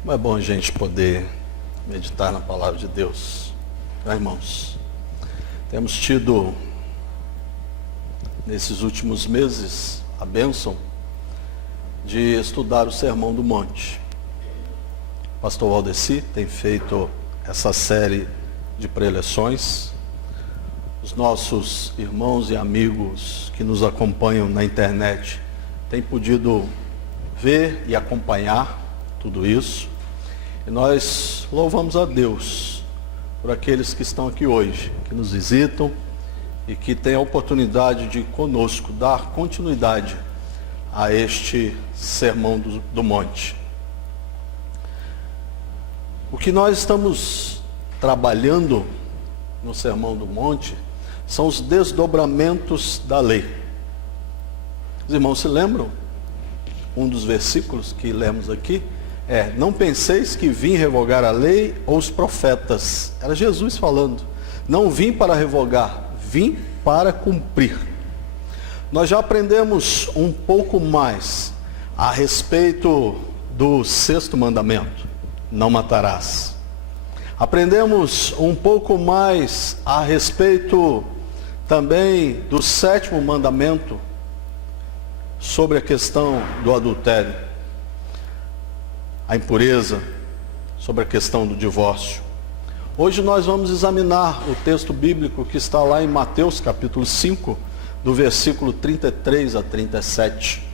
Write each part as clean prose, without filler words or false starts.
Como é bom a gente poder meditar na palavra de Deus, irmãos. Temos tido, nesses últimos meses, a bênção de estudar o Sermão do Monte. O pastor Valdeci tem feito essa série de preleções. Os nossos irmãos e amigos que nos acompanham na internet têm podido ver e acompanhar tudo isso. E nós louvamos a Deus por aqueles que estão aqui hoje, que nos visitam e que têm a oportunidade de conosco dar continuidade a este Sermão do Monte. O que nós estamos trabalhando no Sermão do Monte são os desdobramentos da lei. Os irmãos se lembram? Um dos versículos que lemos aqui não penseis que vim revogar a lei ou os profetas. Era Jesus falando. Não vim para revogar, vim para cumprir. Nós já aprendemos um pouco mais a respeito do 6º mandamento: não matarás. Aprendemos um pouco mais a respeito também do 7º mandamento, sobre a questão do adultério, a impureza, sobre a questão do divórcio. Hoje nós vamos examinar o texto bíblico que está lá em Mateus capítulo 5, do versículo 33 a 37.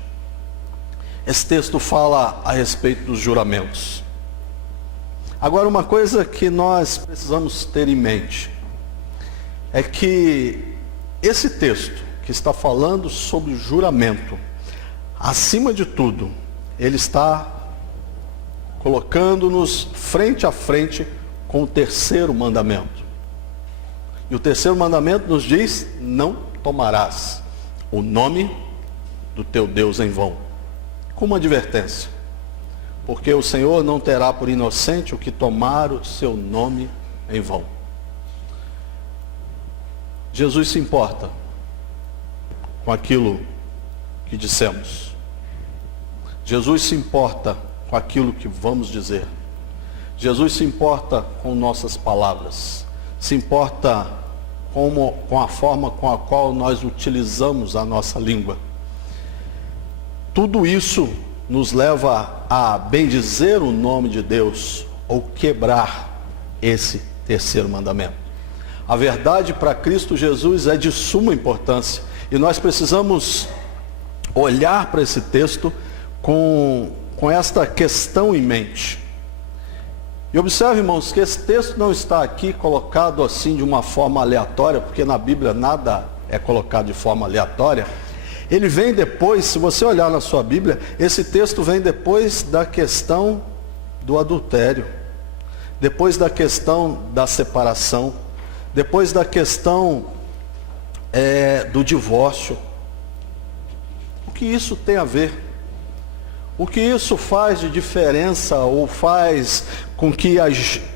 Esse texto fala a respeito dos juramentos. Agora, uma coisa que nós precisamos ter em mente é que esse texto que está falando sobre juramento, acima de tudo, ele está colocando-nos frente a frente com o 3º mandamento. E o 3º mandamento nos diz: não tomarás o nome do teu Deus em vão. Com uma advertência: porque o Senhor não terá por inocente o que tomar o seu nome em vão. Jesus se importa com aquilo que dissemos. Jesus se importa com aquilo que vamos dizer. Jesus se importa com nossas palavras. Se importa com a forma com a qual nós utilizamos a nossa língua. Tudo isso nos leva a bendizer o nome de Deus ou quebrar esse 3º mandamento. A verdade para Cristo Jesus é de suma importância. E nós precisamos olhar para esse texto com esta questão em mente. E observe, irmãos, que esse texto não está aqui colocado assim de uma forma aleatória, porque na Bíblia nada é colocado de forma aleatória. Ele vem depois, se você olhar na sua Bíblia, esse texto vem depois da questão do adultério, depois da questão da separação, depois da questão do divórcio. O que isso tem a ver? O que isso faz de diferença ou faz com que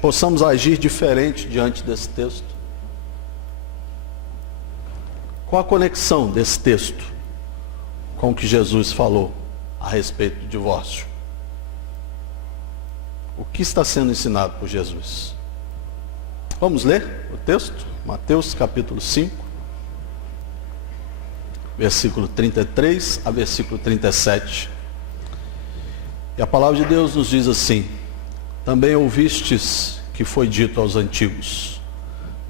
possamos agir diferente diante desse texto? Qual a conexão desse texto com o que Jesus falou a respeito do divórcio? O que está sendo ensinado por Jesus? Vamos ler o texto? Mateus capítulo 5, versículo 33 a versículo 37. E a palavra de Deus nos diz assim: também ouvistes que foi dito aos antigos: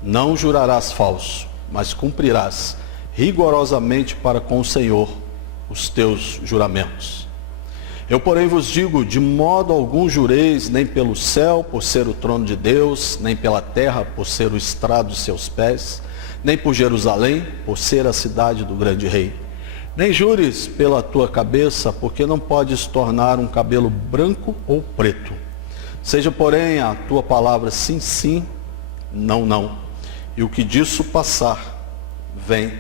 não jurarás falso, mas cumprirás rigorosamente para com o Senhor os teus juramentos. Eu, porém, vos digo: de modo algum jureis, nem pelo céu, por ser o trono de Deus, nem pela terra, por ser o estrado de seus pés, nem por Jerusalém, por ser a cidade do grande rei. Nem jures pela tua cabeça, porque não podes tornar um cabelo branco ou preto. Seja, porém, a tua palavra sim, sim, não, não. E o que disso passar, vem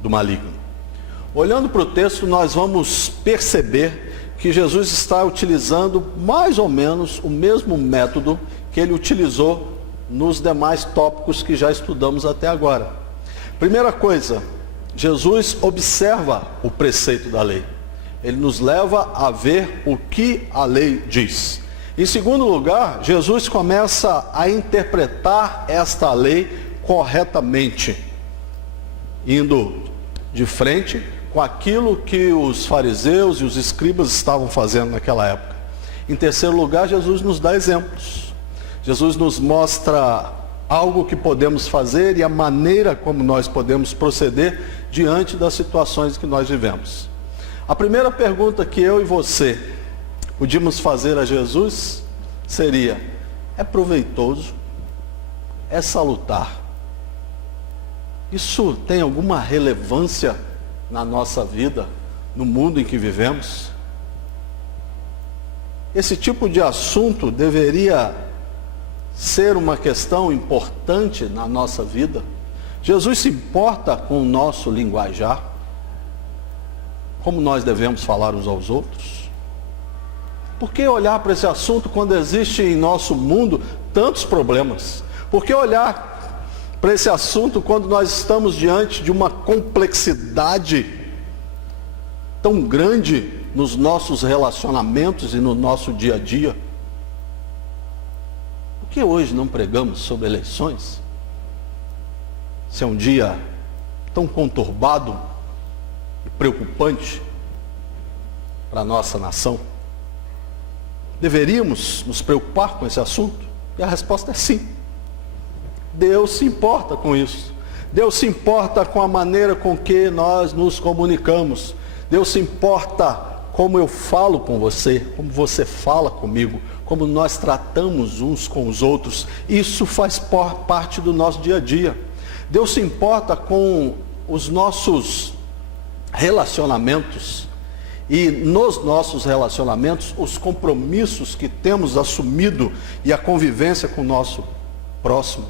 do maligno. Olhando para o texto, nós vamos perceber que Jesus está utilizando mais ou menos o mesmo método que ele utilizou nos demais tópicos que já estudamos até agora. Primeira coisa, Jesus observa o preceito da lei. Ele nos leva a ver o que a lei diz. Em segundo lugar, Jesus começa a interpretar esta lei corretamente, indo de frente com aquilo que os fariseus e os escribas estavam fazendo naquela época. Em terceiro lugar, Jesus nos dá exemplos. Jesus nos mostra algo que podemos fazer e a maneira como nós podemos proceder diante das situações que nós vivemos. A primeira pergunta que eu e você podíamos fazer a Jesus seria: é proveitoso? É salutar? Isso tem alguma relevância na nossa vida, no mundo em que vivemos? Esse tipo de assunto deveria ser uma questão importante na nossa vida. Jesus se importa com o nosso linguajar, como nós devemos falar uns aos outros. Por que olhar para esse assunto quando existe em nosso mundo tantos problemas? Por que olhar para esse assunto quando nós estamos diante de uma complexidade tão grande nos nossos relacionamentos e no nosso dia a dia? Por que hoje não pregamos sobre eleições? Se é um dia tão conturbado e preocupante para a nossa nação. Deveríamos nos preocupar com esse assunto? E a resposta é sim. Deus se importa com isso. Deus se importa com a maneira com que nós nos comunicamos. Deus se importa como eu falo com você, como você fala comigo, como nós tratamos uns com os outros. Isso faz parte do nosso dia a dia. Deus se importa com os nossos relacionamentos e nos nossos relacionamentos os compromissos que temos assumido e a convivência com o nosso próximo.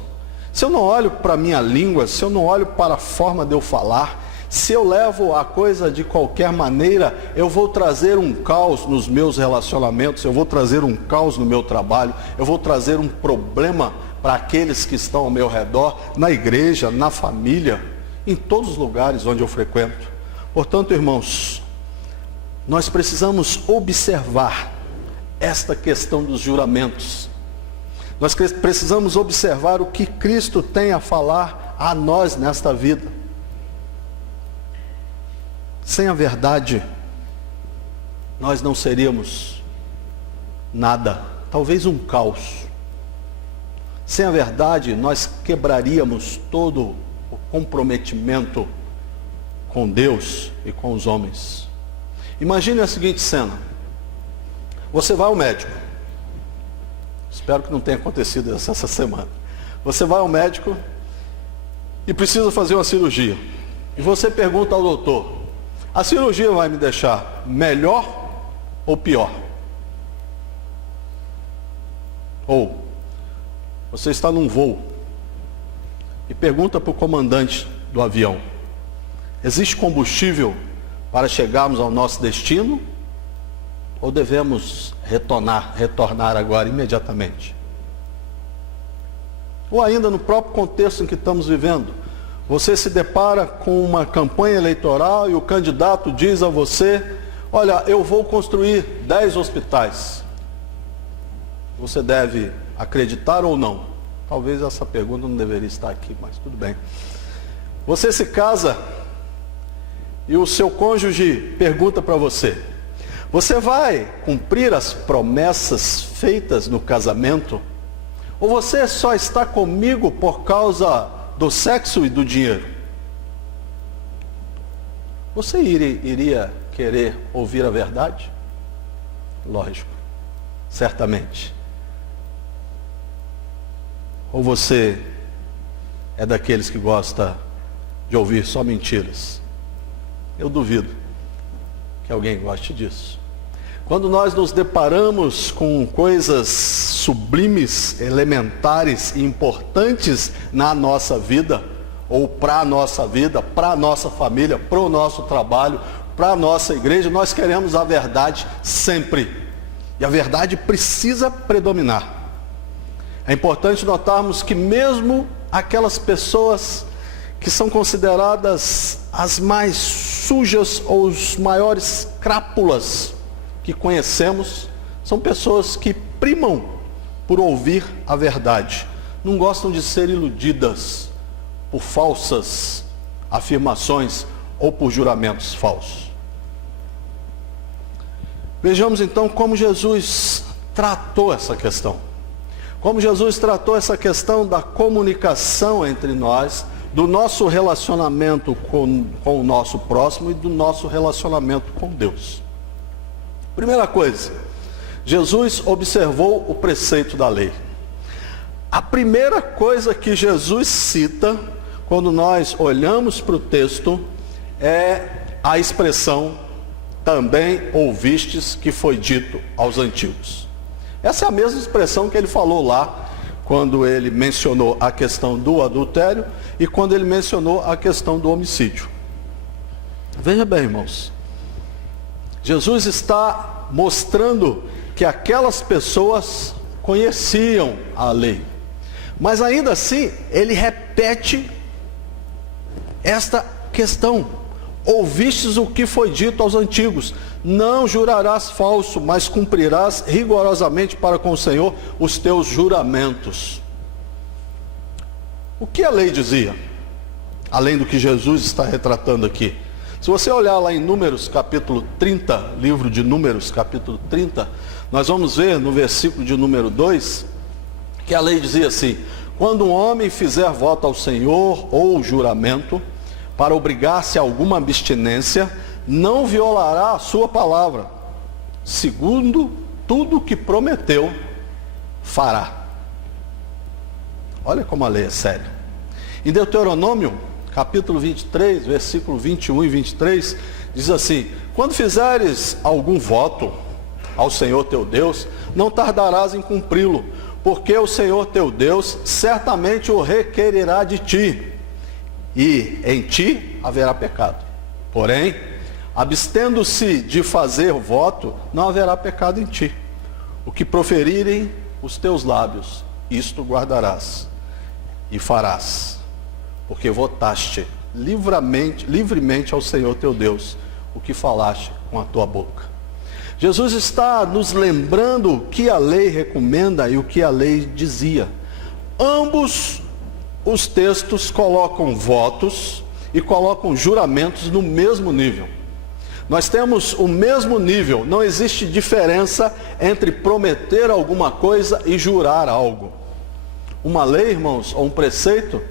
Se eu não olho para a minha língua, se eu não olho para a forma de eu falar, se eu levo a coisa de qualquer maneira, eu vou trazer um caos nos meus relacionamentos, eu vou trazer um caos no meu trabalho, eu vou trazer um problema para aqueles que estão ao meu redor, na igreja, na família, em todos os lugares onde eu frequento. Portanto, irmãos, nós precisamos observar esta questão dos juramentos. Nós precisamos observar o que Cristo tem a falar a nós nesta vida. Sem a verdade, nós não seríamos nada, talvez um caos. Sem a verdade, nós quebraríamos todo o comprometimento com Deus e com os homens. Imagine a seguinte cena: você vai ao médico. Espero que não tenha acontecido essa semana. Você vai ao médico e precisa fazer uma cirurgia. E você pergunta ao doutor: a cirurgia vai me deixar melhor ou pior? Ou você está num voo e pergunta para o comandante do avião: existe combustível para chegarmos ao nosso destino? Ou devemos retornar agora imediatamente? Ou ainda no próprio contexto em que estamos vivendo, você se depara com uma campanha eleitoral e o candidato diz a você: olha, eu vou construir 10 hospitais. Você deve acreditar ou não? Talvez essa pergunta não deveria estar aqui, mas tudo bem. Você se casa e o seu cônjuge pergunta para você: você vai cumprir as promessas feitas no casamento? Ou você só está comigo por causa do sexo e do dinheiro? Você iria querer ouvir a verdade? Lógico, certamente. Ou você é daqueles que gosta de ouvir só mentiras? Eu duvido que alguém goste disso. Quando nós nos deparamos com coisas sublimes, elementares e importantes na nossa vida, ou para a nossa vida, para a nossa família, para o nosso trabalho, para a nossa igreja, nós queremos a verdade sempre. E a verdade precisa predominar. É importante notarmos que mesmo aquelas pessoas que são consideradas as mais sujas ou os maiores crápulas que conhecemos, São pessoas que primam por ouvir a verdade. Não gostam de ser iludidas por falsas afirmações ou por juramentos falsos. Vejamos então como Jesus tratou essa questão. Como Jesus tratou essa questão da comunicação entre nós, do nosso relacionamento com o nosso próximo e do nosso relacionamento com Deus. Primeira coisa, Jesus observou o preceito da lei. A primeira coisa que Jesus cita, quando nós olhamos para o texto, é a expressão também ouvistes que foi dito aos antigos. Essa é a mesma expressão que ele falou lá, quando ele mencionou a questão do adultério e quando ele mencionou a questão do homicídio. Veja bem, irmãos, Jesus está mostrando que aquelas pessoas conheciam a lei, mas ainda assim ele repete esta questão: ouvistes o que foi dito aos antigos, não jurarás falso, mas cumprirás rigorosamente para com o Senhor os teus juramentos. O que a lei dizia? Além do que Jesus está retratando aqui. Se você olhar lá em Números capítulo 30, livro de Números capítulo 30, nós vamos ver no versículo de número 2, que a lei dizia assim: quando um homem fizer voto ao Senhor ou juramento, para obrigar-se a alguma abstinência, não violará a sua palavra, segundo tudo que prometeu, fará. Olha como a lei é séria. Em Deuteronômio, capítulo 23, versículo 21 e 23, diz assim: quando fizeres algum voto ao Senhor teu Deus, não tardarás em cumpri-lo, porque o Senhor teu Deus certamente o requererá de ti, e em ti haverá pecado. Porém, abstendo-se de fazer voto, não haverá pecado em ti. O que proferirem os teus lábios, isto guardarás e farás, porque votaste livremente ao Senhor teu Deus o que falaste com a tua boca. Jesus está nos lembrando o que a lei recomenda e o que a lei dizia. Ambos os textos colocam votos e colocam juramentos no mesmo nível. Nós temos o mesmo nível, não existe diferença entre prometer alguma coisa e jurar algo. Uma lei, irmãos, ou um preceito,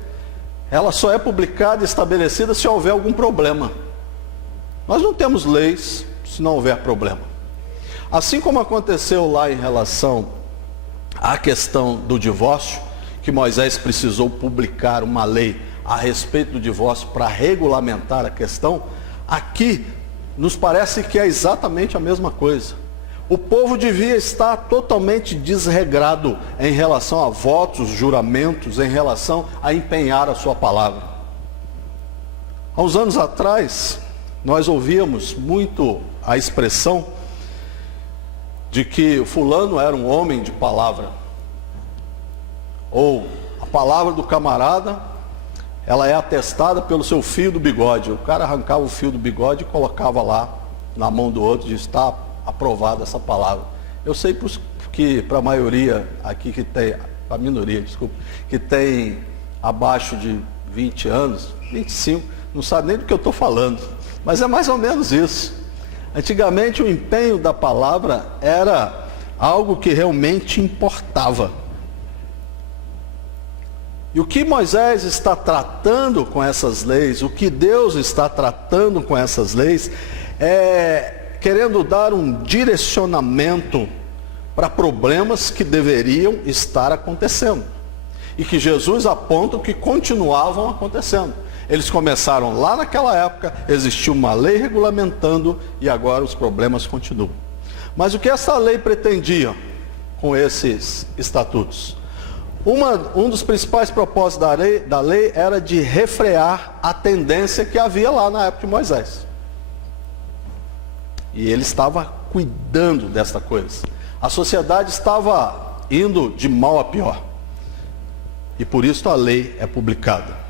ela só é publicada e estabelecida se houver algum problema. Nós não temos leis se não houver problema. Assim como aconteceu lá em relação à questão do divórcio, que Moisés precisou publicar uma lei a respeito do divórcio para regulamentar a questão, aqui nos parece que é exatamente a mesma coisa. O povo devia estar totalmente desregrado em relação a votos, juramentos, em relação a empenhar a sua palavra. Há uns anos atrás, nós ouvíamos muito a expressão de que fulano era um homem de palavra. Ou a palavra do camarada, ela é atestada pelo seu fio do bigode. O cara arrancava o fio do bigode e colocava lá na mão do outro, e está aprovada essa palavra. Eu sei que para a maioria aqui que tem, a minoria, desculpa, que tem abaixo de 20 anos, 25, não sabe nem do que eu estou falando. Mas é mais ou menos isso. Antigamente o empenho da palavra era algo que realmente importava. E o que Moisés está tratando com essas leis, o que Deus está tratando com essas leis, é querendo dar um direcionamento para problemas que deveriam estar acontecendo. E que Jesus aponta que continuavam acontecendo. Eles começaram lá naquela época, existiu uma lei regulamentando e agora os problemas continuam. Mas o que essa lei pretendia com esses estatutos? Um dos principais propósitos da lei era de refrear a tendência que havia lá na época de Moisés. E ele estava cuidando desta coisa. A sociedade estava indo de mal a pior. E por isso a lei é publicada.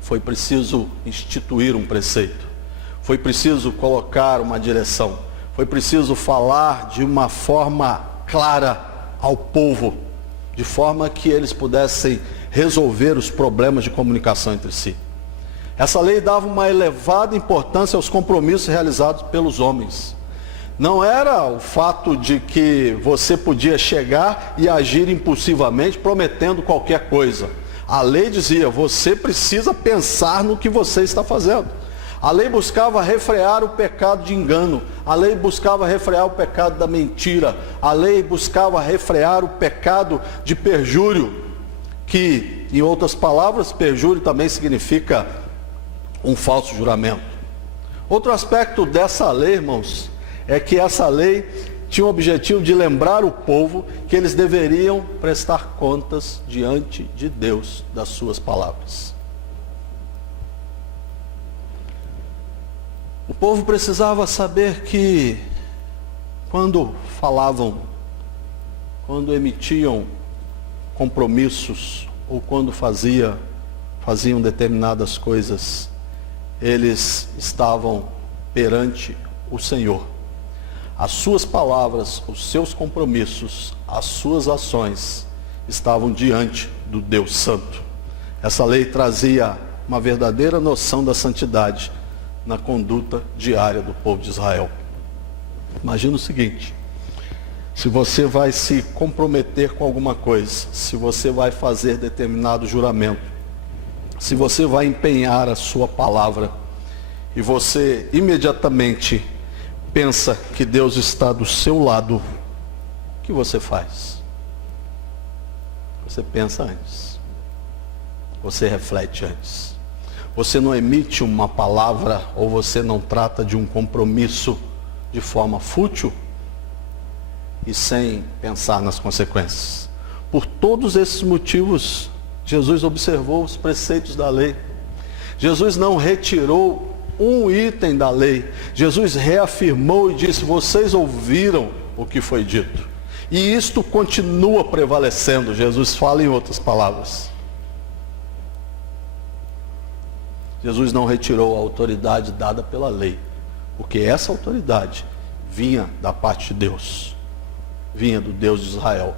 Foi preciso instituir um preceito. Foi preciso colocar uma direção. foi preciso falar de uma forma clara ao povo, de forma que eles pudessem resolver os problemas de comunicação entre si. Essa lei dava uma elevada importância aos compromissos realizados pelos homens. Não era o fato de que você podia chegar e agir impulsivamente prometendo qualquer coisa. A lei dizia, você precisa pensar no que você está fazendo. A lei buscava refrear o pecado de engano. A lei buscava refrear o pecado da mentira. A lei buscava refrear o pecado de perjúrio, que, em outras palavras, perjúrio também significa um falso juramento. Outro aspecto dessa lei, irmãos, é que essa lei tinha o objetivo de lembrar o povo que eles deveriam prestar contas diante de Deus das suas palavras. O povo precisava saber que quando falavam, quando emitiam compromissos ou quando faziam determinadas coisas, eles estavam perante o Senhor. As suas palavras, os seus compromissos, as suas ações estavam diante do Deus Santo. Essa lei trazia uma verdadeira noção da santidade na conduta diária do povo de Israel. Imagina o seguinte: se você vai se comprometer com alguma coisa, se você vai fazer determinado juramento, se você vai empenhar a sua palavra, e você imediatamente pensa que Deus está do seu lado, o que você faz? Você pensa antes. Você reflete antes. Você não emite uma palavra ou você não trata de um compromisso de forma fútil e sem pensar nas consequências. Por todos esses motivos, Jesus observou os preceitos da lei. Jesus não retirou um item da lei. Jesus reafirmou e disse: vocês ouviram o que foi dito. E isto continua prevalecendo. Jesus fala em outras palavras. Jesus não retirou a autoridade dada pela lei, porque essa autoridade vinha da parte de Deus, vinha do Deus de Israel,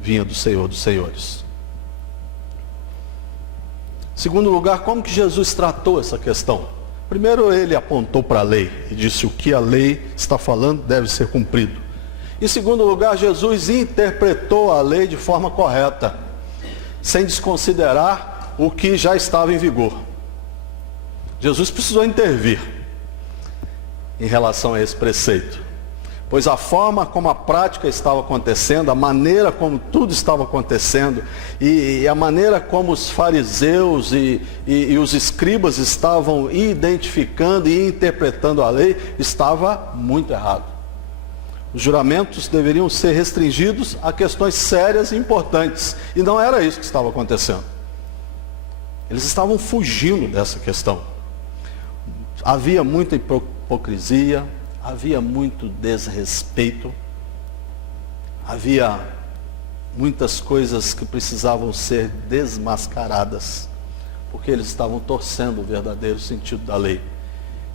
vinha do Senhor dos Senhores. Em segundo lugar, como que Jesus tratou essa questão? Primeiro, ele apontou para a lei e disse: o que a lei está falando deve ser cumprido. Em segundo lugar, Jesus interpretou a lei de forma correta, sem desconsiderar o que já estava em vigor. Jesus precisou intervir em relação a esse preceito, pois a forma como a prática estava acontecendo, a maneira como tudo estava acontecendo, e a maneira como os fariseus e os escribas estavam identificando e interpretando a lei, estava muito errado. Os juramentos deveriam ser restringidos a questões sérias e importantes, e não era isso que estava acontecendo. Eles estavam fugindo dessa questão. Havia muita hipocrisia, havia muito desrespeito, havia muitas coisas que precisavam ser desmascaradas, porque eles estavam torcendo o verdadeiro sentido da lei.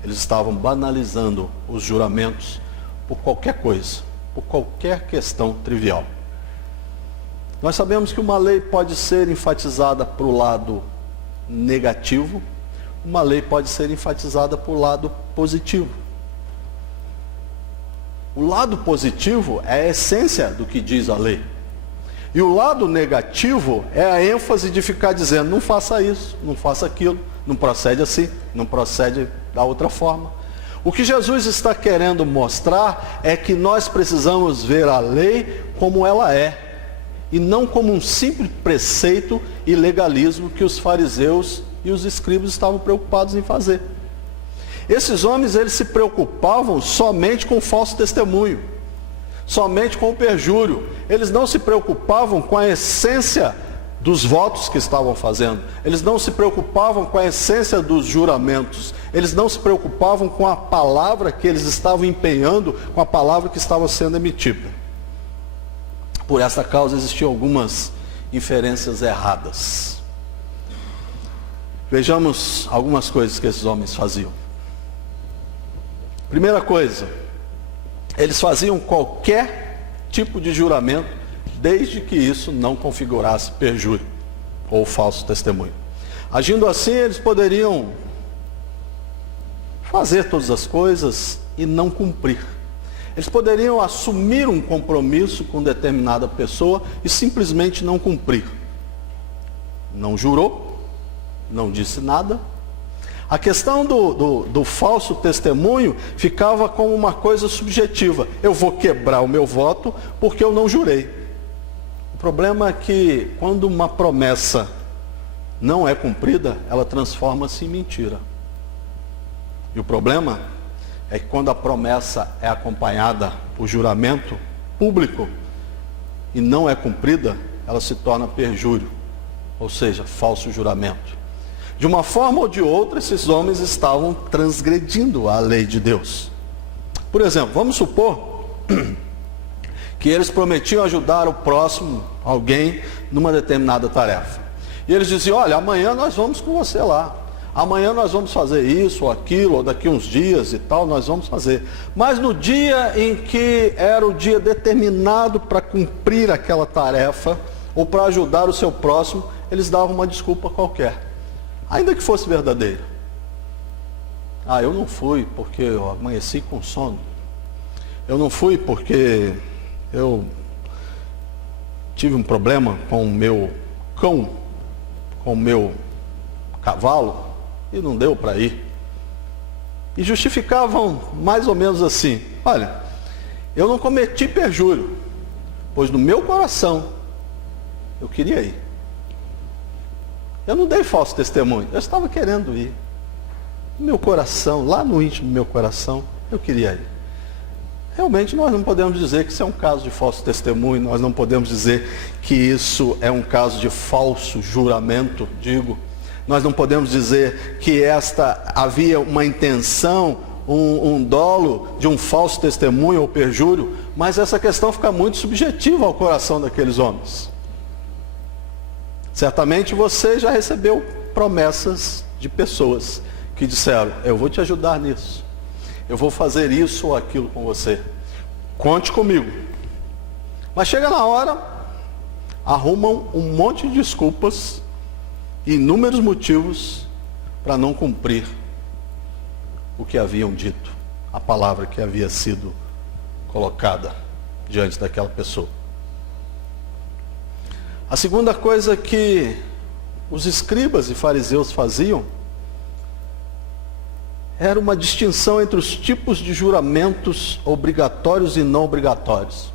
Eles estavam banalizando os juramentos por qualquer coisa, por qualquer questão trivial. Nós sabemos que uma lei pode ser enfatizada para o lado negativo, uma lei pode ser enfatizada para o lado positivo. O lado positivo é a essência do que diz a lei. E o lado negativo é a ênfase de ficar dizendo: não faça isso, não faça aquilo, não procede assim, não procede da outra forma. O que Jesus está querendo mostrar é que nós precisamos ver a lei como ela é, e não como um simples preceito e legalismo que os fariseus e os escribas estavam preocupados em fazer. Esses homens, eles se preocupavam somente com o falso testemunho, somente com o perjúrio. Eles não se preocupavam com a essência dos votos que estavam fazendo. Eles não se preocupavam com a essência dos juramentos. Eles não se preocupavam com a palavra que eles estavam empenhando, com a palavra que estava sendo emitida. Por essa causa existiam algumas inferências erradas. Vejamos algumas coisas que esses homens faziam. Primeira coisa, eles faziam qualquer tipo de juramento, desde que isso não configurasse perjúrio ou falso testemunho. Agindo assim, eles poderiam fazer todas as coisas e não cumprir. Eles poderiam assumir um compromisso com determinada pessoa e simplesmente não cumprir. Não jurou, não disse nada. A questão do falso testemunho ficava como uma coisa subjetiva. Eu vou quebrar o meu voto porque eu não jurei. O problema é que quando uma promessa não é cumprida, ela transforma-se em mentira. E o problema é que quando a promessa é acompanhada por juramento público e não é cumprida, ela se torna perjúrio, ou seja, falso juramento. De uma forma ou de outra, esses homens estavam transgredindo a lei de Deus. Por exemplo, vamos supor que eles prometiam ajudar o próximo, alguém, numa determinada tarefa. E eles diziam, olha, amanhã nós vamos com você lá. Amanhã nós vamos fazer isso ou aquilo, ou daqui uns dias e tal, nós vamos fazer. Mas no dia em que era o dia determinado para cumprir aquela tarefa, ou para ajudar o seu próximo, eles davam uma desculpa qualquer, ainda que fosse verdadeira. Eu não fui porque eu amanheci com sono. Eu não fui porque eu tive um problema com o meu cão, com o meu cavalo, e não deu para ir. E justificavam mais ou menos assim, olha, eu não cometi perjúrio, pois no meu coração eu queria ir. Eu não dei falso testemunho, eu estava querendo ir. No meu coração, lá no íntimo do meu coração, eu queria ir. Realmente nós não podemos dizer que isso é um caso de falso testemunho, nós não podemos dizer que isso é um caso de falso juramento, nós não podemos dizer que havia uma intenção, um dolo de um falso testemunho ou perjúrio, mas essa questão fica muito subjetiva ao coração daqueles homens. Certamente você já recebeu promessas de pessoas que disseram, eu vou te ajudar nisso, eu vou fazer isso ou aquilo com você, conte comigo. Mas chega na hora, arrumam um monte de desculpas, inúmeros motivos para não cumprir o que haviam dito, a palavra que havia sido colocada diante daquela pessoa. A segunda coisa que os escribas e fariseus faziam era uma distinção entre os tipos de juramentos obrigatórios e não obrigatórios.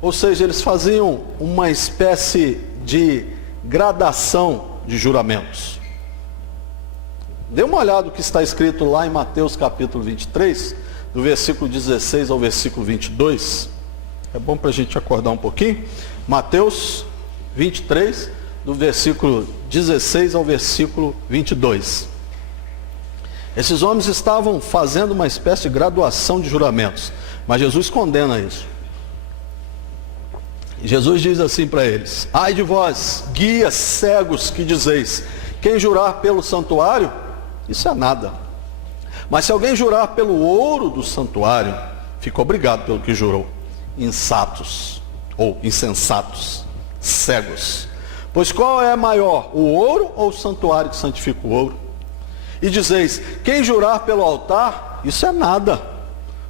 Ou seja, eles faziam uma espécie de gradação de juramentos. Dê uma olhada no que está escrito lá em Mateus capítulo 23, do versículo 16 ao versículo 22. É bom para a gente acordar um pouquinho. Mateus 23, do versículo 16 ao versículo 22. Esses homens estavam fazendo uma espécie de graduação de juramentos, mas Jesus condena isso. Jesus diz assim para eles, ai de vós, guias cegos que dizeis, quem jurar pelo santuário, isso é nada. Mas se alguém jurar pelo ouro do santuário, fica obrigado pelo que jurou. Insatos, ou insensatos, cegos. Pois qual é maior, o ouro ou o santuário que santifica o ouro? E dizeis, quem jurar pelo altar, isso é nada.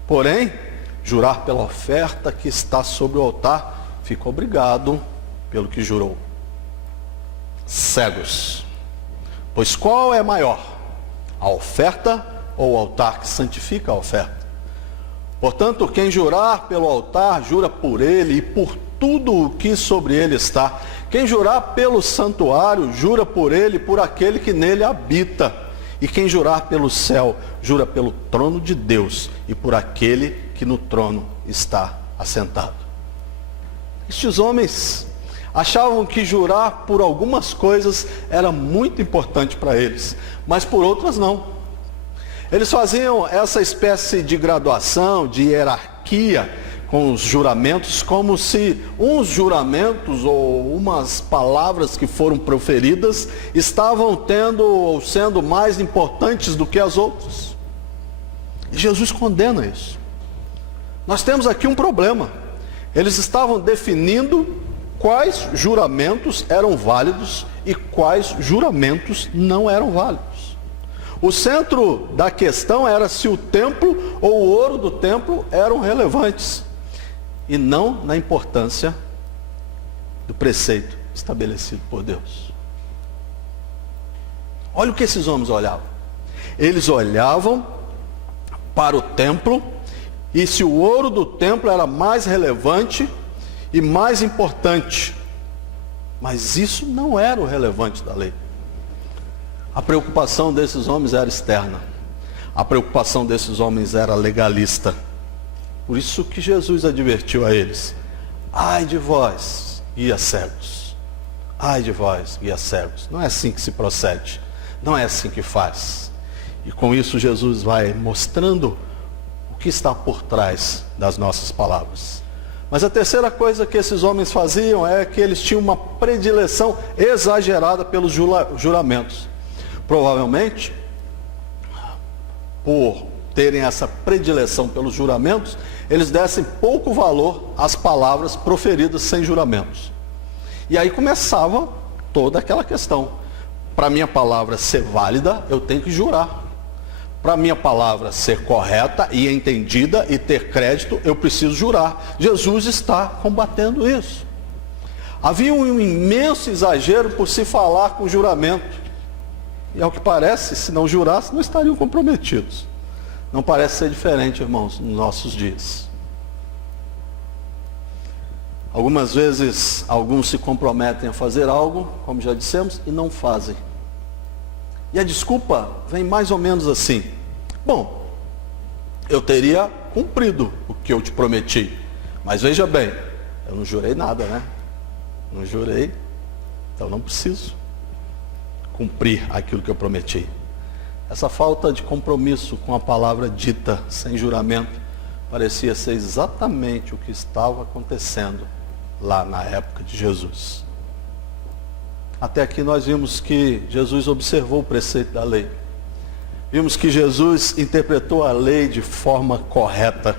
Porém, jurar pela oferta que está sobre o altar, fica obrigado pelo que jurou. Cegos. Pois qual é maior? A oferta ou o altar que santifica a oferta? Portanto, quem jurar pelo altar, jura por ele e por tudo o que sobre ele está. Quem jurar pelo santuário, jura por ele e por aquele que nele habita. E quem jurar pelo céu, jura pelo trono de Deus e por aquele que no trono está assentado. Estes homens achavam que jurar por algumas coisas era muito importante para eles, mas por outras não. Eles faziam essa espécie de graduação, de hierarquia com os juramentos, como se uns juramentos ou umas palavras que foram proferidas estavam tendo ou sendo mais importantes do que as outras. E Jesus condena isso. Nós temos aqui um problema. Eles estavam definindo quais juramentos eram válidos e quais juramentos não eram válidos. O centro da questão era se o templo ou o ouro do templo eram relevantes, e não na importância do preceito estabelecido por Deus. Olha o que esses homens olhavam. Eles olhavam para o templo, e se o ouro do templo era mais relevante e mais importante, mas isso não era o relevante da lei. A preocupação desses homens era externa. A preocupação desses homens era legalista. Por isso que Jesus advertiu a eles: ai de vós, guias cegos. Ai de vós, guias cegos. Não é assim que se procede. Não é assim que faz. E com isso Jesus vai mostrando o que está por trás das nossas palavras. Mas a terceira coisa que esses homens faziam é que eles tinham uma predileção exagerada pelos juramentos. Provavelmente, por terem essa predileção pelos juramentos, eles dessem pouco valor às palavras proferidas sem juramentos. E aí começava toda aquela questão. Para minha palavra ser válida, eu tenho que jurar. Para minha palavra ser correta e entendida e ter crédito, eu preciso jurar. Jesus está combatendo isso. Havia um imenso exagero por se falar com juramento. E ao que parece, se não jurasse, não estariam comprometidos. Não parece ser diferente, irmãos, nos nossos dias. Algumas vezes, alguns se comprometem a fazer algo, como já dissemos, e não fazem. E a desculpa vem mais ou menos assim: bom, eu teria cumprido o que eu te prometi, mas veja bem, eu não jurei nada, né? Não jurei, então não preciso cumprir aquilo que eu prometi. Essa falta de compromisso com a palavra dita sem juramento parecia ser exatamente o que estava acontecendo lá na época de Jesus. Até aqui nós vimos que Jesus observou o preceito da lei. Vimos que Jesus interpretou a lei de forma correta,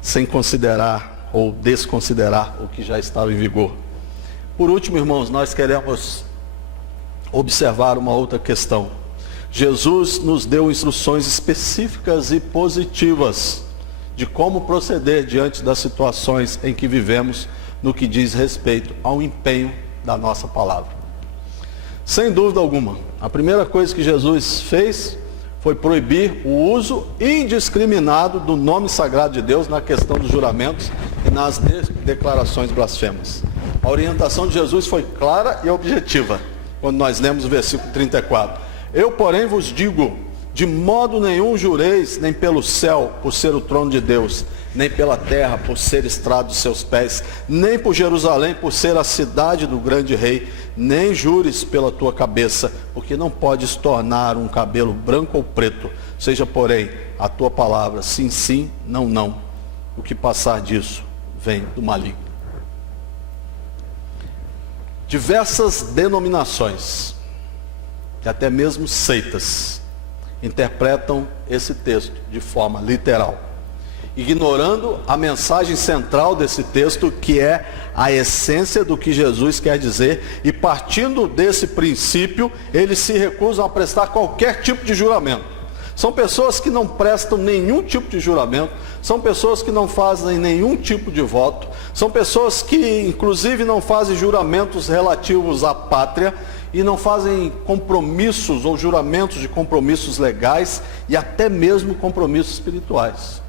sem considerar ou desconsiderar o que já estava em vigor. Por último, irmãos, nós queremos observar uma outra questão. Jesus nos deu instruções específicas e positivas de como proceder diante das situações em que vivemos no que diz respeito ao empenho da nossa palavra. Sem dúvida alguma, a primeira coisa que Jesus fez foi proibir o uso indiscriminado do nome sagrado de Deus na questão dos juramentos e nas declarações blasfemas. A orientação de Jesus foi clara e objetiva, quando nós lemos o versículo 34. Eu, porém, vos digo, de modo nenhum jureis, nem pelo céu, por ser o trono de Deus, nem pela terra, por ser estrado de seus pés, nem por Jerusalém, por ser a cidade do grande rei, nem jures pela tua cabeça, porque não podes tornar um cabelo branco ou preto. Seja, porém, a tua palavra sim, sim, não, não. O que passar disso vem do maligno. Diversas denominações, e até mesmo seitas, interpretam esse texto de forma literal, ignorando a mensagem central desse texto, que é a essência do que Jesus quer dizer, e partindo desse princípio, eles se recusam a prestar qualquer tipo de juramento. São pessoas que não prestam nenhum tipo de juramento, são pessoas que não fazem nenhum tipo de voto, são pessoas que inclusive não fazem juramentos relativos à pátria, e não fazem compromissos ou juramentos de compromissos legais e até mesmo compromissos espirituais.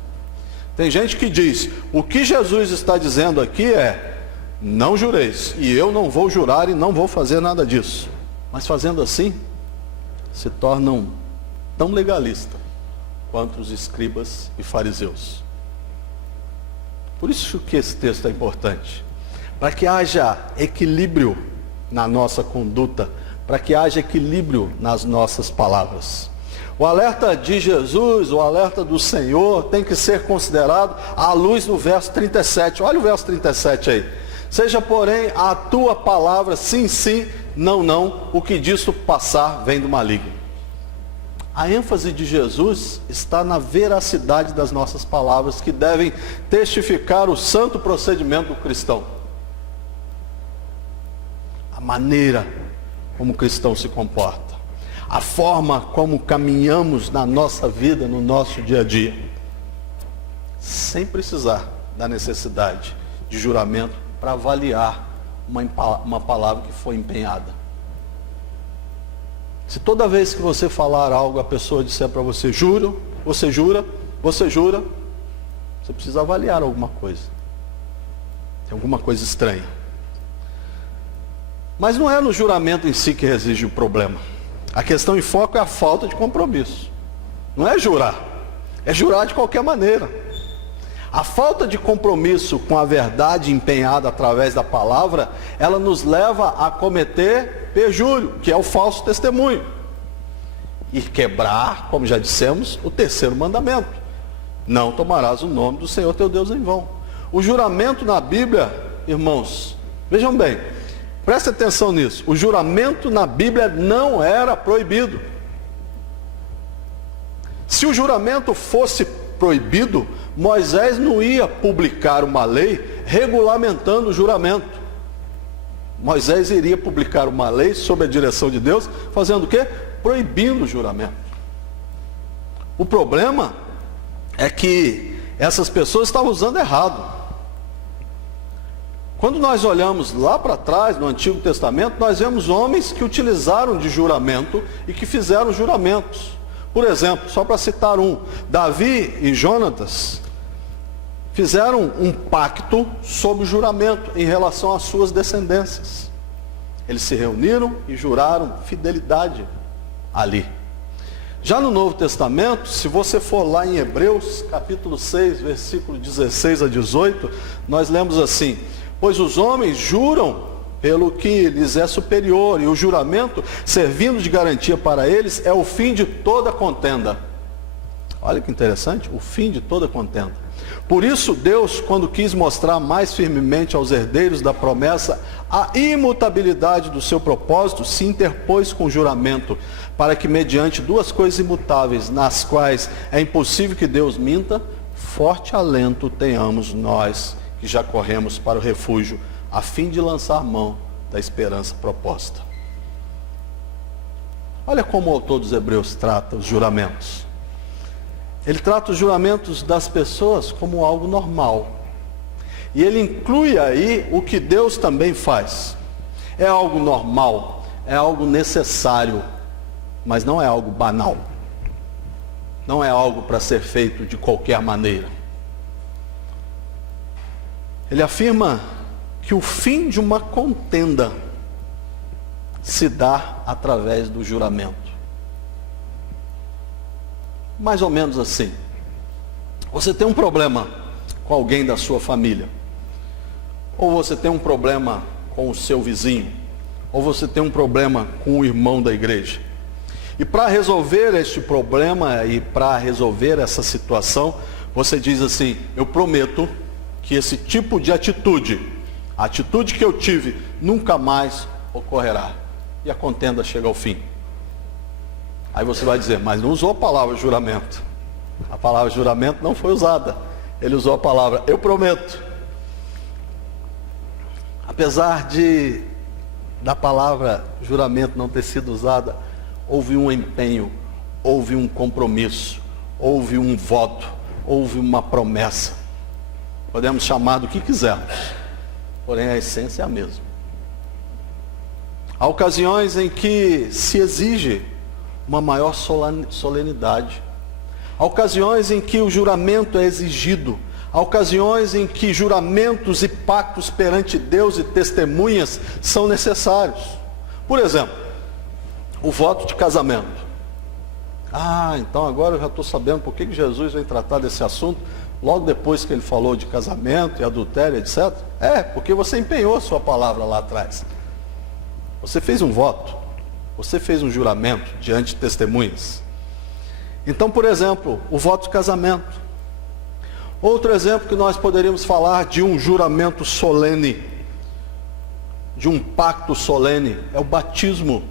Tem gente que diz: o que Jesus está dizendo aqui é: não jureis, e eu não vou jurar e não vou fazer nada disso. Mas fazendo assim, se tornam tão legalistas quanto os escribas e fariseus. Por isso que esse texto é importante, para que haja equilíbrio na nossa conduta, para que haja equilíbrio nas nossas palavras. O alerta de Jesus, o alerta do Senhor, tem que ser considerado à luz do verso 37. Olha o verso 37 aí. Seja, porém, a tua palavra sim, sim, não, não, o que disso passar vem do maligno. A ênfase de Jesus está na veracidade das nossas palavras, que devem testificar o santo procedimento do cristão. A maneira como o cristão se comporta. A forma como caminhamos na nossa vida, no nosso dia a dia. Sem precisar da necessidade de juramento para avaliar uma palavra que foi empenhada. Se toda vez que você falar algo, a pessoa disser para você, juro, você jura, você jura, você precisa avaliar alguma coisa. Tem alguma coisa estranha. Mas não é no juramento em si que reside o problema. A questão em foco é a falta de compromisso. Não é jurar, é jurar de qualquer maneira. A falta de compromisso com a verdade empenhada através da palavra, ela nos leva a cometer perjúrio, que é o falso testemunho. E quebrar, como já dissemos, o terceiro mandamento. Não tomarás o nome do Senhor teu Deus em vão. O juramento na Bíblia, irmãos, vejam bem, preste atenção nisso. O juramento na Bíblia não era proibido. Se o juramento fosse proibido, Moisés não ia publicar uma lei regulamentando o juramento. Moisés iria publicar uma lei sob a direção de Deus, fazendo o quê? Proibindo o juramento. O problema é que essas pessoas estavam usando errado. Quando nós olhamos lá para trás, no Antigo Testamento, nós vemos homens que utilizaram de juramento e que fizeram juramentos. Por exemplo, só para citar um, Davi e Jonatas fizeram um pacto sob juramento em relação às suas descendências. Eles se reuniram e juraram fidelidade ali. Já no Novo Testamento, se você for lá em Hebreus, capítulo 6, versículo 16 a 18, nós lemos assim: pois os homens juram pelo que lhes é superior, e o juramento, servindo de garantia para eles, é o fim de toda contenda. Olha que interessante, o fim de toda contenda. Por isso Deus, quando quis mostrar mais firmemente aos herdeiros da promessa a imutabilidade do seu propósito, se interpôs com juramento, para que mediante duas coisas imutáveis, nas quais é impossível que Deus minta, forte alento tenhamos nós, que já corremos para o refúgio, a fim de lançar mão da esperança proposta. Olha como o autor dos Hebreus trata os juramentos. Ele trata os juramentos das pessoas como algo normal. E ele inclui aí o que Deus também faz. É algo normal, é algo necessário, mas não é algo banal. Não é algo para ser feito de qualquer maneira. Ele afirma que o fim de uma contenda se dá através do juramento. Mais ou menos assim. Você tem um problema com alguém da sua família, ou você tem um problema com o seu vizinho, ou você tem um problema com o irmão da igreja. E para resolver este problema e para resolver essa situação, você diz assim: eu prometo que esse tipo de atitude, a atitude que eu tive, nunca mais ocorrerá. E a contenda chega ao fim. Aí você vai dizer, mas não usou a palavra juramento. A palavra juramento não foi usada. Ele usou a palavra eu prometo. Apesar da palavra juramento não ter sido usada, houve um empenho, houve um compromisso, houve um voto, houve uma promessa. Podemos chamar do que quisermos, porém a essência é a mesma. Há ocasiões em que se exige uma maior solenidade. Há ocasiões em que o juramento é exigido. Há ocasiões em que juramentos e pactos perante Deus e testemunhas são necessários. Por exemplo, o voto de casamento. Então agora eu já estou sabendo por que Jesus vem tratar desse assunto logo depois que ele falou de casamento e adultério, etc. Porque você empenhou a sua palavra lá atrás. Você fez um voto. Você fez um juramento diante de testemunhas. Então, por exemplo, o voto de casamento. Outro exemplo que nós poderíamos falar de um juramento solene, de um pacto solene, é o batismo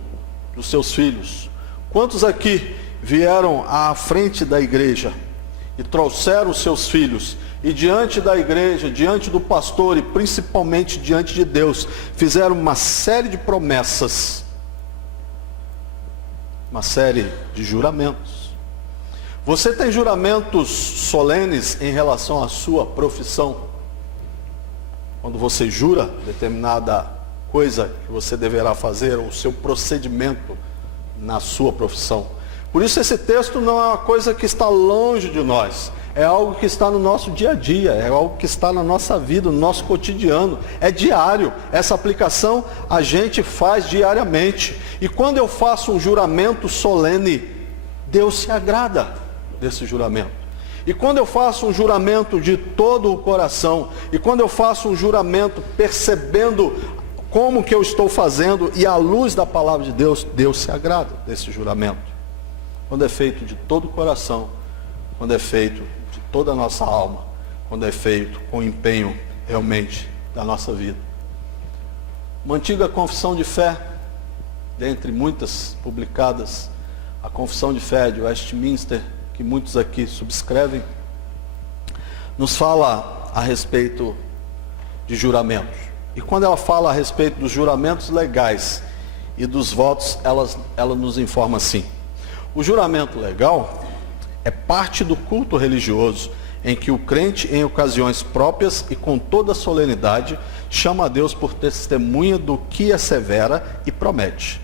dos seus filhos. Quantos aqui vieram à frente da igreja e trouxeram seus filhos, e diante da igreja, diante do pastor e principalmente diante de Deus, fizeram uma série de promessas, uma série de juramentos. Você tem juramentos solenes em relação à sua profissão? Quando você jura determinada coisa que você deverá fazer, ou o seu procedimento na sua profissão. Por isso esse texto não é uma coisa que está longe de nós, é algo que está no nosso dia a dia, é algo que está na nossa vida, no nosso cotidiano, é diário. Essa aplicação a gente faz diariamente. E quando eu faço um juramento solene, Deus se agrada desse juramento. E quando eu faço um juramento de todo o coração, e quando eu faço um juramento percebendo como que eu estou fazendo, e à luz da palavra de Deus, Deus se agrada desse juramento. Quando é feito de todo o coração, quando é feito de toda a nossa alma, quando é feito com empenho realmente da nossa vida. Uma antiga confissão de fé, dentre muitas publicadas, a confissão de fé de Westminster, que muitos aqui subscrevem, nos fala a respeito de juramentos. E quando ela fala a respeito dos juramentos legais e dos votos, ela nos informa assim: o juramento legal é parte do culto religioso em que o crente, em ocasiões próprias e com toda solenidade, chama a Deus por testemunha do que assevera e promete.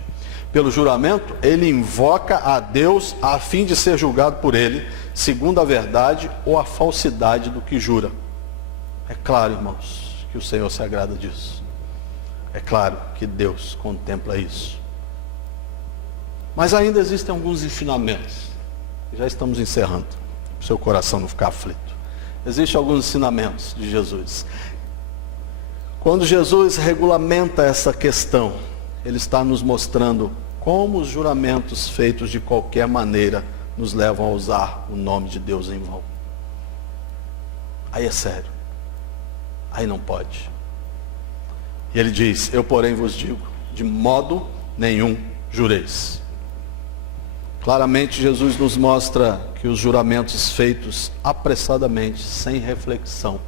Pelo juramento, ele invoca a Deus a fim de ser julgado por ele, segundo a verdade ou a falsidade do que jura. É claro, irmãos, que o Senhor se agrada disso. É claro que Deus contempla isso. Mas ainda existem alguns ensinamentos. Já estamos encerrando, para o seu coração não ficar aflito. Existem alguns ensinamentos de Jesus. Quando Jesus regulamenta essa questão, Ele está nos mostrando como os juramentos feitos de qualquer maneira nos levam a usar o nome de Deus em vão. Aí é sério. Aí não pode. E Ele diz: eu porém vos digo, de modo nenhum jureis. Claramente Jesus nos mostra que os juramentos feitos apressadamente, sem reflexão,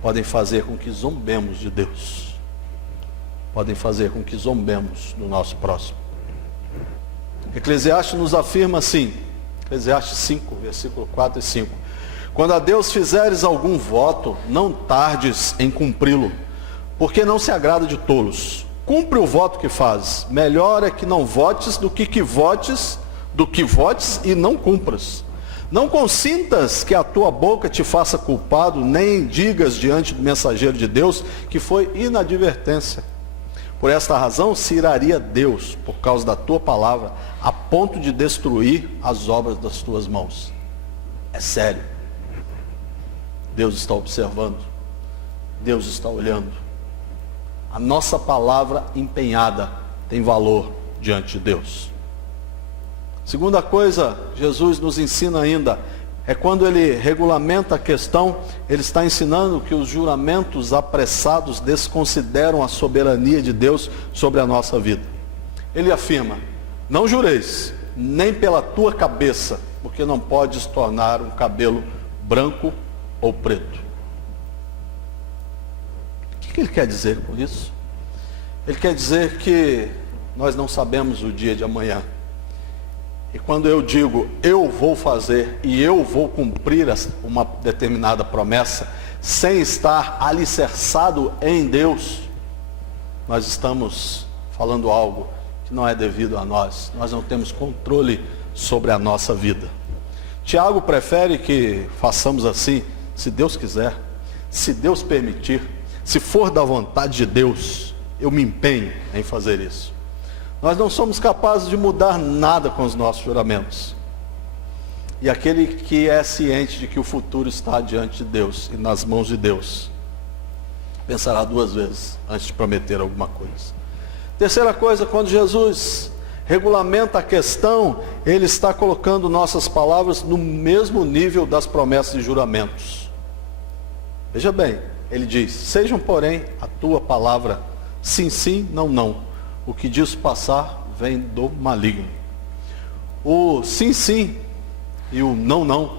podem fazer com que zombemos de Deus. Podem fazer com que zombemos do nosso próximo. Eclesiastes nos afirma assim, Eclesiastes 5, versículo 4 e 5. Quando a Deus fizeres algum voto, não tardes em cumpri-lo, porque não se agrada de tolos. Cumpre o voto que fazes. Melhor é que não votes do que votes e não cumpras. Não consintas que a tua boca te faça culpado, nem digas diante do mensageiro de Deus que foi inadvertência. Por esta razão se iraria Deus por causa da tua palavra, a ponto de destruir as obras das tuas mãos. É sério. Deus está observando. Deus está olhando. A nossa palavra empenhada tem valor diante de Deus. Segunda coisa, Jesus nos ensina ainda, é quando Ele regulamenta a questão, Ele está ensinando que os juramentos apressados desconsideram a soberania de Deus sobre a nossa vida. Ele afirma: não jureis, nem pela tua cabeça, porque não podes tornar um cabelo branco ou preto. O que Ele quer dizer com isso? Ele quer dizer que nós não sabemos o dia de amanhã. E quando eu digo eu vou fazer e eu vou cumprir uma determinada promessa, sem estar alicerçado em Deus, nós estamos falando algo que não é devido a nós. Nós não temos controle sobre a nossa vida. Tiago prefere que façamos assim, se Deus quiser, se Deus permitir, se for da vontade de Deus, eu me empenho em fazer isso. Nós não somos capazes de mudar nada com os nossos juramentos. E aquele que é ciente de que o futuro está diante de Deus e nas mãos de Deus, pensará duas vezes antes de prometer alguma coisa. Terceira coisa, quando Jesus regulamenta a questão, Ele está colocando nossas palavras no mesmo nível das promessas e juramentos. Veja bem, Ele diz: sejam porém a tua palavra sim, sim, não, não. O que disso passar vem do maligno. O sim, sim e o não, não,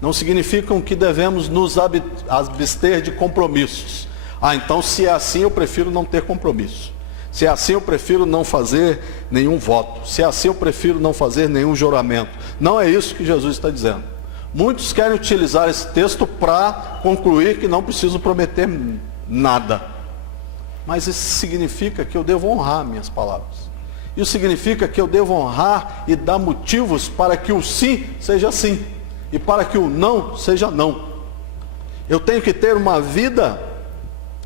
não significam que devemos nos abster de compromissos. Então se é assim eu prefiro não ter compromisso. Se é assim eu prefiro não fazer nenhum voto. Se é assim eu prefiro não fazer nenhum juramento. Não é isso que Jesus está dizendo. Muitos querem utilizar esse texto para concluir que não preciso prometer nada. Mas isso significa que eu devo honrar minhas palavras. Isso significa que eu devo honrar e dar motivos para que o sim seja sim e para que o não seja não. Eu tenho que ter uma vida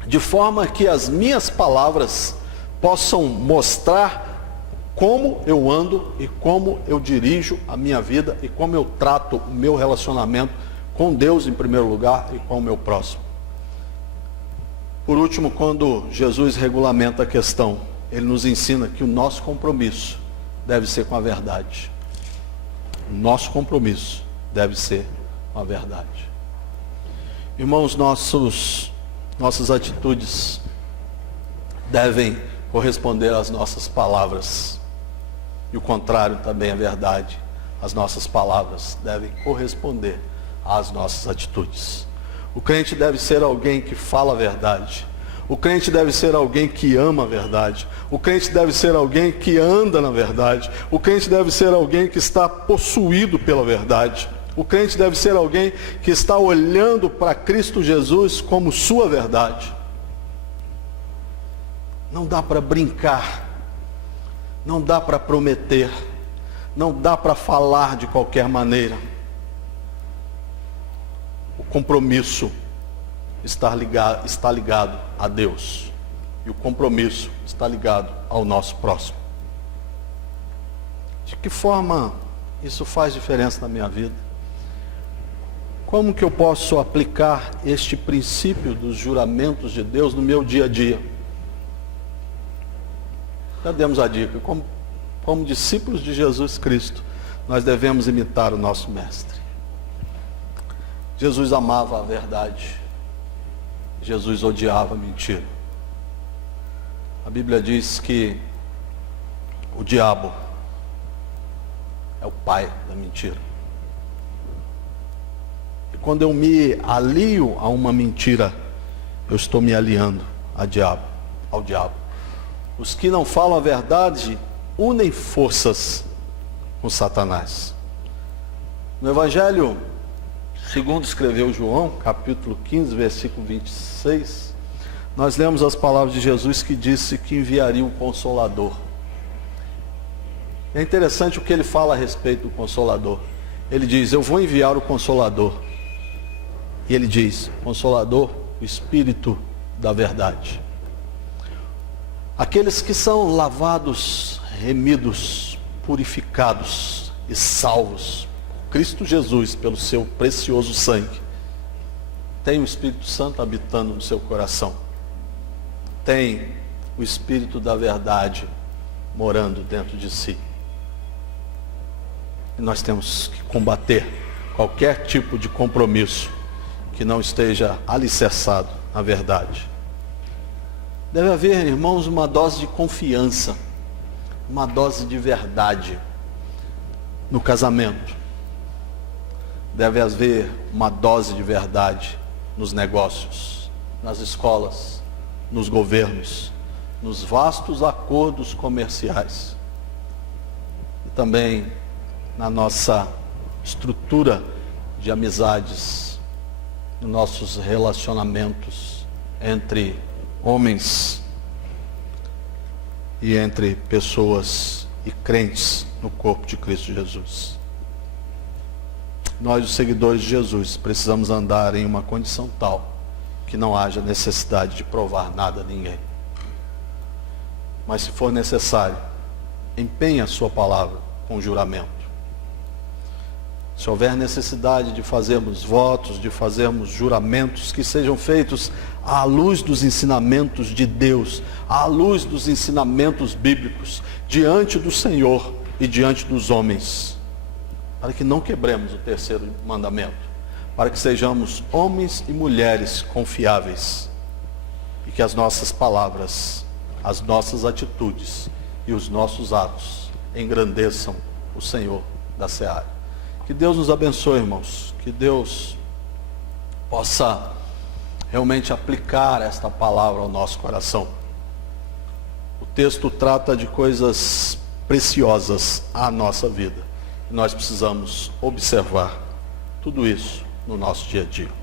de forma que as minhas palavras possam mostrar como eu ando e como eu dirijo a minha vida e como eu trato o meu relacionamento com Deus em primeiro lugar e com o meu próximo. Por último, quando Jesus regulamenta a questão, ele nos ensina que o nosso compromisso deve ser com a verdade. O nosso compromisso deve ser com a verdade. Irmãos, nossas atitudes devem corresponder às nossas palavras. E o contrário também é verdade. As nossas palavras devem corresponder às nossas atitudes. O crente deve ser alguém que fala a verdade. O crente deve ser alguém que ama a verdade. O crente deve ser alguém que anda na verdade. O crente deve ser alguém que está possuído pela verdade. O crente deve ser alguém que está olhando para Cristo Jesus como sua verdade. Não dá para brincar. Não dá para prometer. Não dá para falar de qualquer maneira. O compromisso está ligado a Deus. E o compromisso está ligado ao nosso próximo. De que forma isso faz diferença na minha vida? Como que eu posso aplicar este princípio dos juramentos de Deus no meu dia a dia? Já demos a dica. Como discípulos de Jesus Cristo, nós devemos imitar o nosso Mestre. Jesus amava a verdade. Jesus odiava a mentira. A Bíblia diz que o diabo é o pai da mentira. E quando eu me alio a uma mentira, eu estou me aliando ao diabo. Os que não falam a verdade unem forças com Satanás. No Evangelho segundo escreveu João, capítulo 15, versículo 26, nós lemos as palavras de Jesus que disse que enviaria um Consolador. É interessante o que ele fala a respeito do Consolador. Ele diz, eu vou enviar o Consolador. E ele diz, Consolador, o Espírito da verdade. Aqueles que são lavados, remidos, purificados e salvos Cristo Jesus, pelo seu precioso sangue, tem o Espírito Santo habitando no seu coração. Tem o Espírito da verdade morando dentro de si. E nós temos que combater qualquer tipo de compromisso que não esteja alicerçado na verdade. Deve haver, irmãos, uma dose de confiança, uma dose de verdade no casamento. Deve haver uma dose de verdade nos negócios, nas escolas, nos governos, nos vastos acordos comerciais. E também na nossa estrutura de amizades, nos nossos relacionamentos entre homens e entre pessoas e crentes no corpo de Cristo Jesus. Nós, os seguidores de Jesus, precisamos andar em uma condição tal que não haja necessidade de provar nada a ninguém. Mas se for necessário, empenhe a sua palavra com juramento. Se houver necessidade de fazermos votos, de fazermos juramentos que sejam feitos à luz dos ensinamentos de Deus, à luz dos ensinamentos bíblicos, diante do Senhor e diante dos homens, para que não quebremos o terceiro mandamento, para que sejamos homens e mulheres confiáveis e que as nossas palavras, as nossas atitudes e os nossos atos engrandeçam o Senhor da seara. Que Deus nos abençoe, irmãos. Que Deus possa realmente aplicar esta palavra ao nosso coração. O texto trata de coisas preciosas à nossa vida. Nós precisamos observar tudo isso no nosso dia a dia.